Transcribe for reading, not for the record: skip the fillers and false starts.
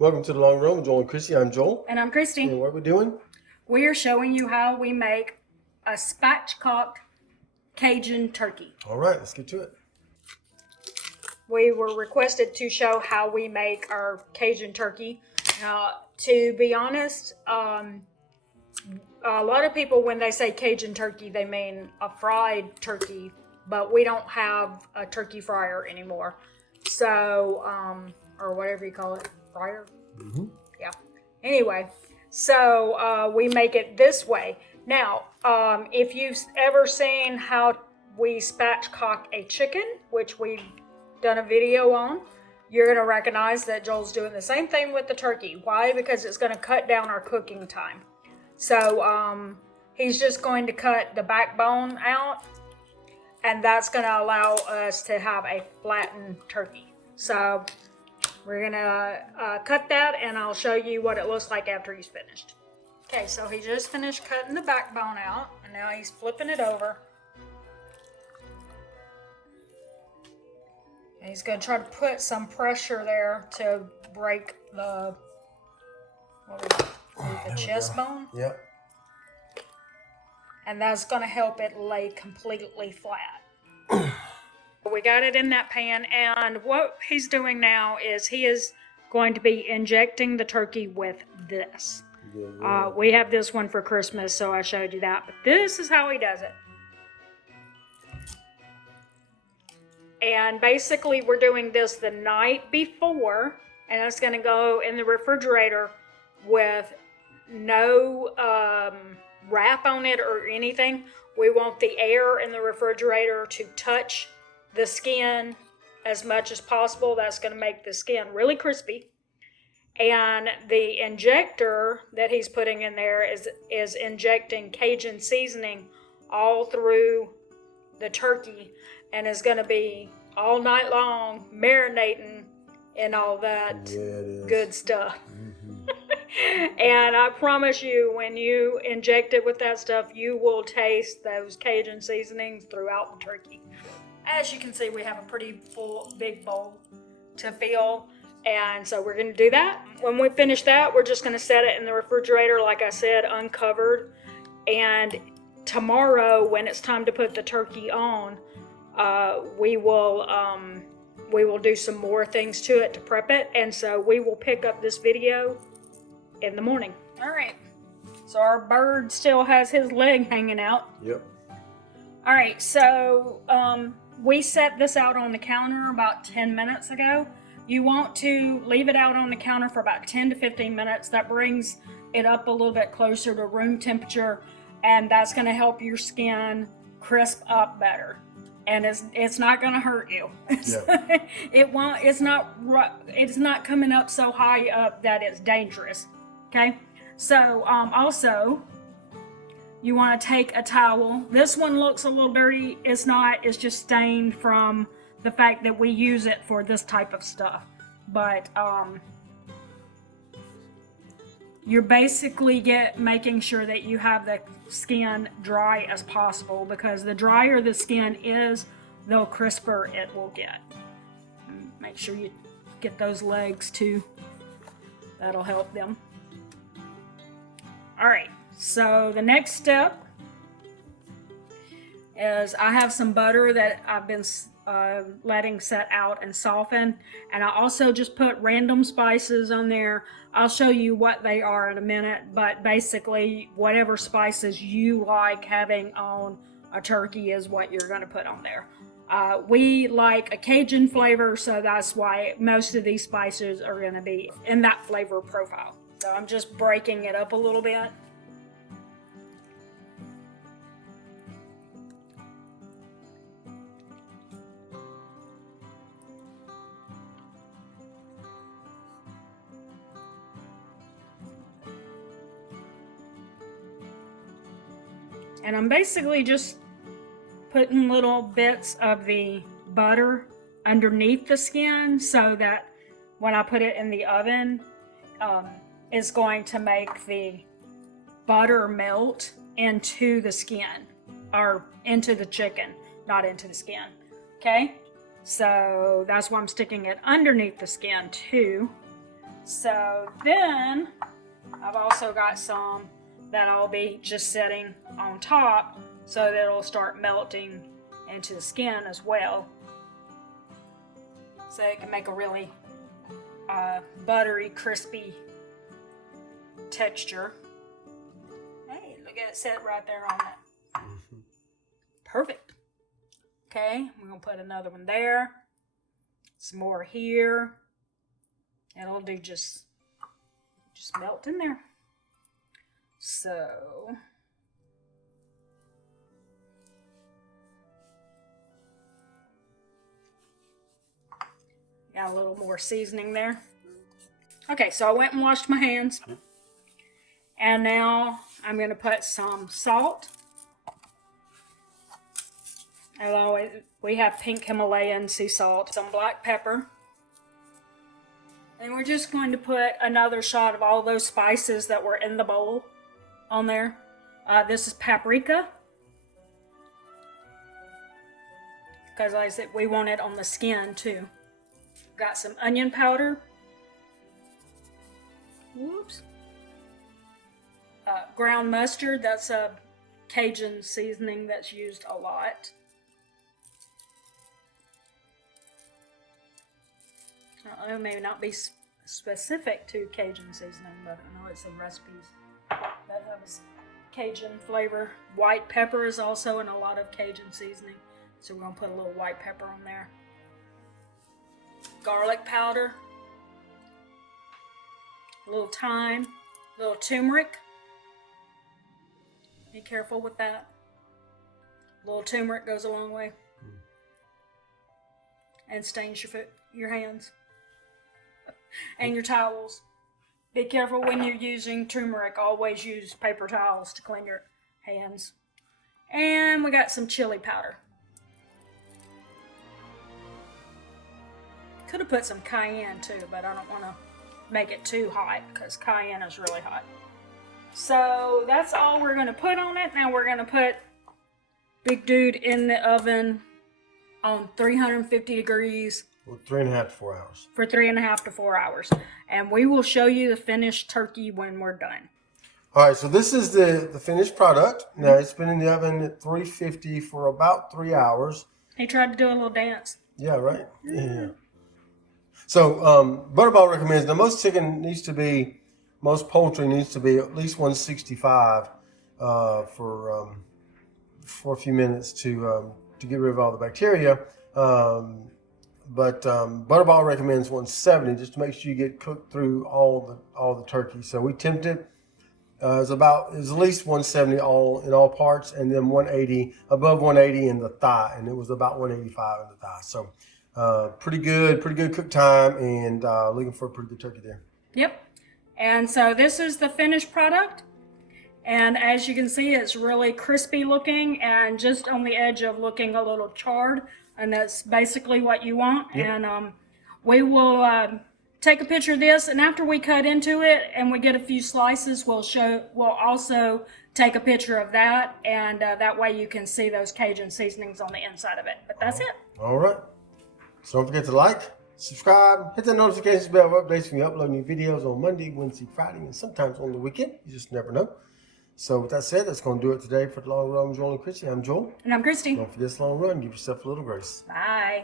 Welcome to the Long Run with Joel and Christy. I'm Joel. And I'm Christy. And what are we doing? We are showing you how we make a spatchcock Cajun turkey. All right, let's get to it. We were requested to show how we make our Cajun turkey. Now, to be honest, a lot of people, when they say Cajun turkey, they mean a fried turkey, but we don't have a turkey fryer anymore. So, or whatever you call it, fryer? Mm-hmm. Yeah. Anyway, so we make it this way. Now, if you've ever seen how we spatchcock a chicken, which we've done a video on, you're going to recognize that Joel's doing the same thing with the turkey. Why? Because it's going to cut down our cooking time. So he's just going to cut the backbone out, and that's going to allow us to have a flattened turkey. So we're going to cut that, and I'll show you what it looks like after he's finished. Okay, so he just finished cutting the backbone out, and now he's flipping it over. And he's going to try to put some pressure there to break the, the chest bone. Yep. And that's going to help it lay completely flat. We got it in that pan, and what he's doing now is he is going to be injecting the turkey with this. We have this one for Christmas, so I showed you that. But this is how he does it. And basically, we're doing this the night before, and it's going to go in the refrigerator with no wrap on it or anything. We want the air in the refrigerator to touch the skin as much as possible. That's going to make the skin really crispy. And the injector that he's putting in there is injecting Cajun seasoning all through the turkey, and is going to be all night long marinating in all that good stuff. Mm-hmm. And I promise you, when you inject it with that stuff, you will taste those Cajun seasonings throughout the turkey. As you can see, we have a pretty full, big bowl to fill, and so we're going to do that. When we finish that, we're just going to set it in the refrigerator, like I said, uncovered. And tomorrow, when it's time to put the turkey on, we will do some more things to it to prep it, and so we will pick up this video in the morning. All right. So our bird still has his leg hanging out. Yep. All right. So we set this out on the counter about 10 minutes ago. You want to leave it out on the counter for about 10 to 15 minutes. That brings it up a little bit closer to room temperature, and that's going to help your skin crisp up better. And it's not going to hurt you. Yeah. It won't. It's not coming up so high up that it's dangerous. Okay. So also, you want to take a towel. This one looks a little dirty. It's not. It's just stained from the fact that we use it for this type of stuff. But you're basically making sure that you have the skin dry as possible, because the drier the skin is, the crisper it will get. And make sure you get those legs too. That'll help them. All right, so the next step is I have some butter that I've been letting set out and soften, and I also just put random spices on there. I'll show you what they are in a minute, but basically whatever spices you like having on a turkey is what you're going to put on there. We like a Cajun flavor, so that's why most of these spices are going to be in that flavor profile. So I'm just breaking it up a little bit. And I'm basically just putting little bits of the butter underneath the skin so that when I put it in the oven, it's going to make the butter melt into the skin, or into the chicken, not into the skin. Okay? So that's why I'm sticking it underneath the skin too. So then I've also got some that I'll be just setting on top so that it'll start melting into the skin as well. So it can make a really buttery, crispy texture. Hey, look at it set right there on that. Perfect. Okay, we're gonna put another one there. Some more here. And it'll do just melt in there. So got a little more seasoning there. Okay, so I went and washed my hands. And now I'm going to put some salt. As always, we have pink Himalayan sea salt, some black pepper. And we're just going to put another shot of all those spices that were in the bowl on there. This is paprika. Because like I said, we want it on the skin too. Got some onion powder. Whoops. Ground mustard, that's a Cajun seasoning that's used a lot. It may not be specific to Cajun seasoning, but I know it's in recipes that have a Cajun flavor. White pepper is also in a lot of Cajun seasoning, so we're going to put a little white pepper on there. Garlic powder, a little thyme, a little turmeric. Be careful with that. A little turmeric goes a long way. And stains your hands. And your towels. Be careful when you're using turmeric. Always use paper towels to clean your hands. And we got some chili powder. Could have put some cayenne too, but I don't want to make it too hot because cayenne is really hot. So that's all we're going to put on it. Now we're going to put Big Dude in the oven on 350 degrees. For 3.5 to 4 hours. For 3.5 to 4 hours. And we will show you the finished turkey when we're done. All right, so this is the finished product. Now it's been in the oven at 350 for about 3 hours. He tried to do a little dance. Yeah, right? Yeah. So Butterball recommends, now most poultry needs to be at least 165 for a few minutes to get rid of all the bacteria. But Butterball recommends 170 just to make sure you get cooked through all the turkey. So we tempted it. It was at least 170 in all parts, and then 180 above 180 in the thigh, and it was about 185 in the thigh. So pretty good cook time, and looking for a pretty good turkey there. Yep. And so this is the finished product. And as you can see, it's really crispy looking and just on the edge of looking a little charred. And that's basically what you want. Yep. And we will take a picture of this. And after we cut into it and we get a few slices, we'll also take a picture of that. And that way you can see those Cajun seasonings on the inside of it. But that's it. All right. So don't forget to like, subscribe, hit the notifications bell for updates when we upload new videos on Monday, Wednesday, Friday, and sometimes on the weekend. You just never know. So with that said, that's going to do it today for the Long Run with Joel and Christy. I'm Joel. And I'm Christy. Don't forget this long run. Give yourself a little grace. Bye.